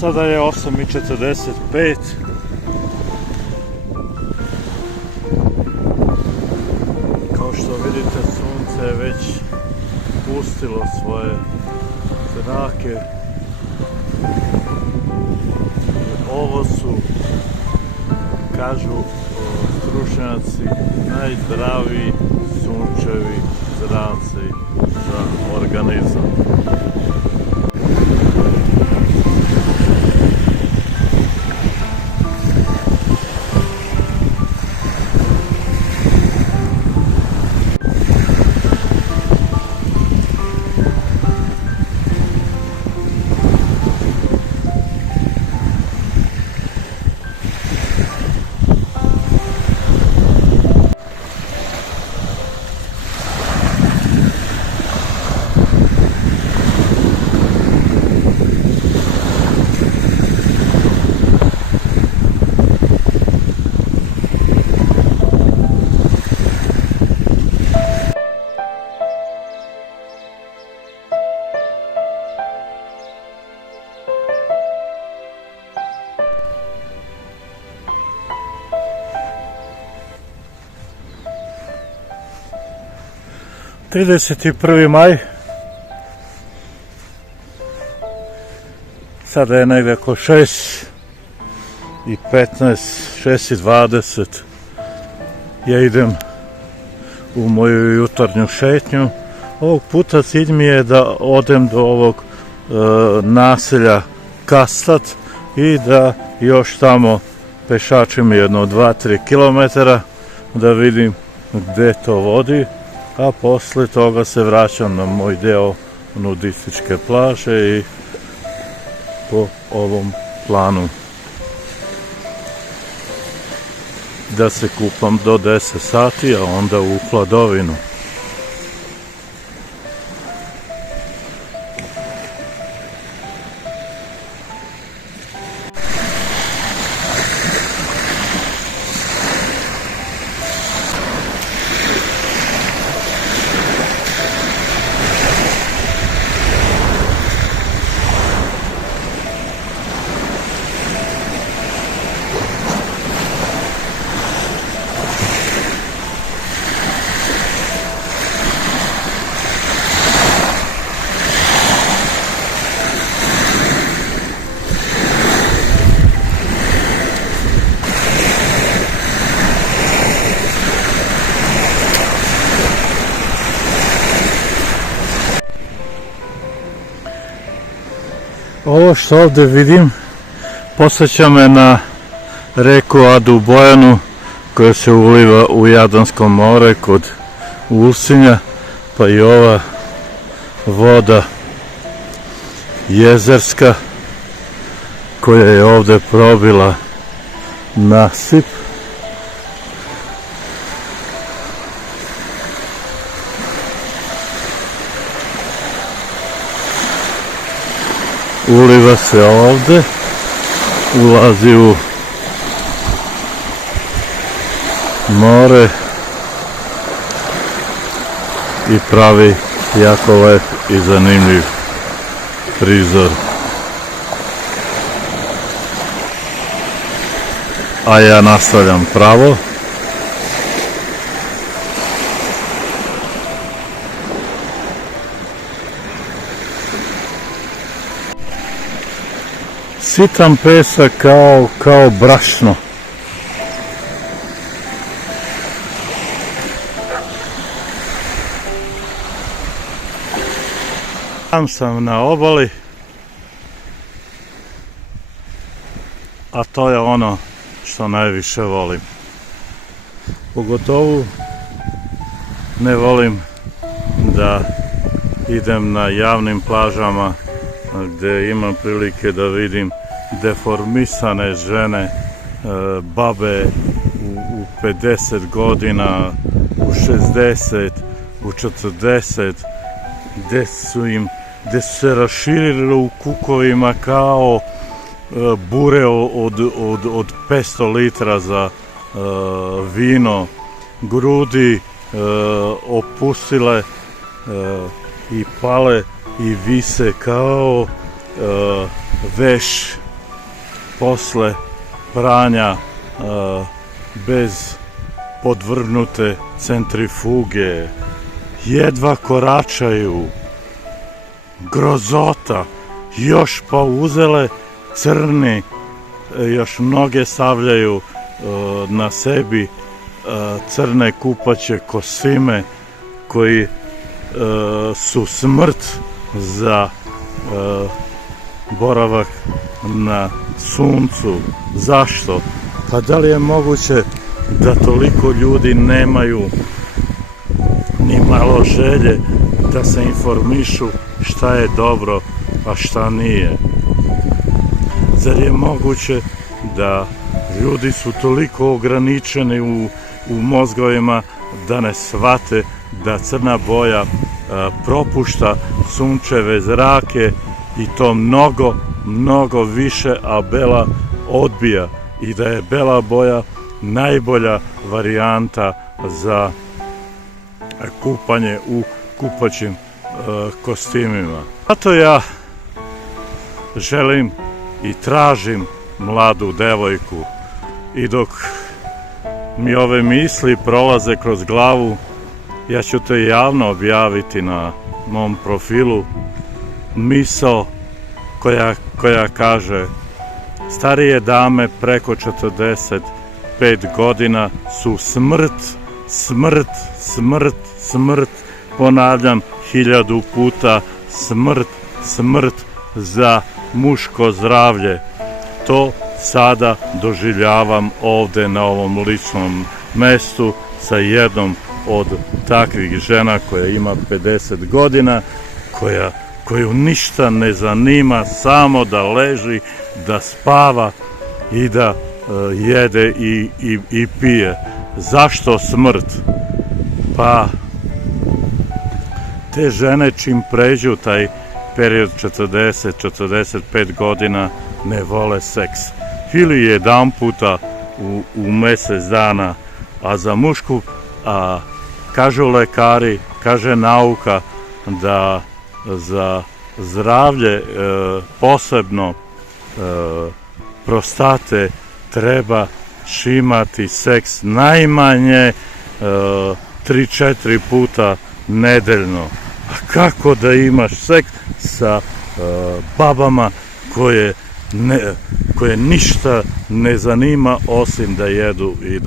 Sada je 8:45. Kao što vidite, sunce je već pustilo svoje zrake. Ovo su, kažu stručnjaci, najzdraviji sunčevi zraci za organizam. „31. maj, sada je negdje oko 6:15, 6:20. Ja idem u moju jutarnju šetnju. Ovog puta cilj mi je da odem do ovog naselja Kastat i da još tamo pešačim jedno 2-3 kilometara da vidim gdje to vodi. A poslije toga se vraćam na moj deo nudističke plaže i po ovom planu da se kupam do 10 sati, a onda u hladovinu. Ovo što ovdje vidim podsjeća me na reku Adu Bojanu koja se uliva u Jadransko more kod Ulcinja, pa i ova voda jezerska koja je ovdje probila nasip. Uliva se ovdje, ulazi u more i pravi jako lep i zanimljiv prizor. A ja nastavljam pravo. Sitan pesak kao brašno. Sam na obali, a to je ono što najviše volim. Pogotovo ne volim da idem na javnim plažama gdje imam prilike da vidim deformisane žene, babe u 50 godina, u 60, u 40, gdje su se raširili u kukovima kao bure od 500 litra za vino, grudi opustile i pale i vise kao veš posle pranja bez podvrgnute centrifuge, jedva koračaju, grozota, još pa uzele crni, još mnoge stavljaju na sebi crne kupaće kostime koji su smrt za boravak na suncu. Zašto? Pa da li je moguće da toliko ljudi nemaju ni malo želje da se informišu šta je dobro, a šta nije? Zar je moguće da ljudi su toliko ograničeni u mozgovima da ne shvate da crna boja propušta sunčeve zrake i to mnogo, mnogo više, a bela odbija, i da je bela boja najbolja varijanta za kupanje u kupaćim kostimima. Zato ja želim i tražim mladu devojku, i dok mi ove misli prolaze kroz glavu, ja ću to javno objaviti na mom profilu, misao koja kaže: starije dame preko 45 godina su smrt, smrt, smrt, smrt, ponavljam 1000 puta, smrt, smrt za muško zdravlje. To sada doživljavam ovde na ovom ličnom mestu sa jednom od takvih žena koja ima 50 godina, koju ništa ne zanima, samo da leži, da spava i da jede i pije. Zašto smrt? Pa te žene čim pređu taj period 40-45 godina ne vole seks. Ili jedan puta u mesec dana, a za mušku, kažu lekari, kaže nauka da za zdravlje posebno prostate treba imati seks najmanje 3-4 puta nedeljno. A kako da imaš seks sa babama koje ništa ne zanima osim da jedu i da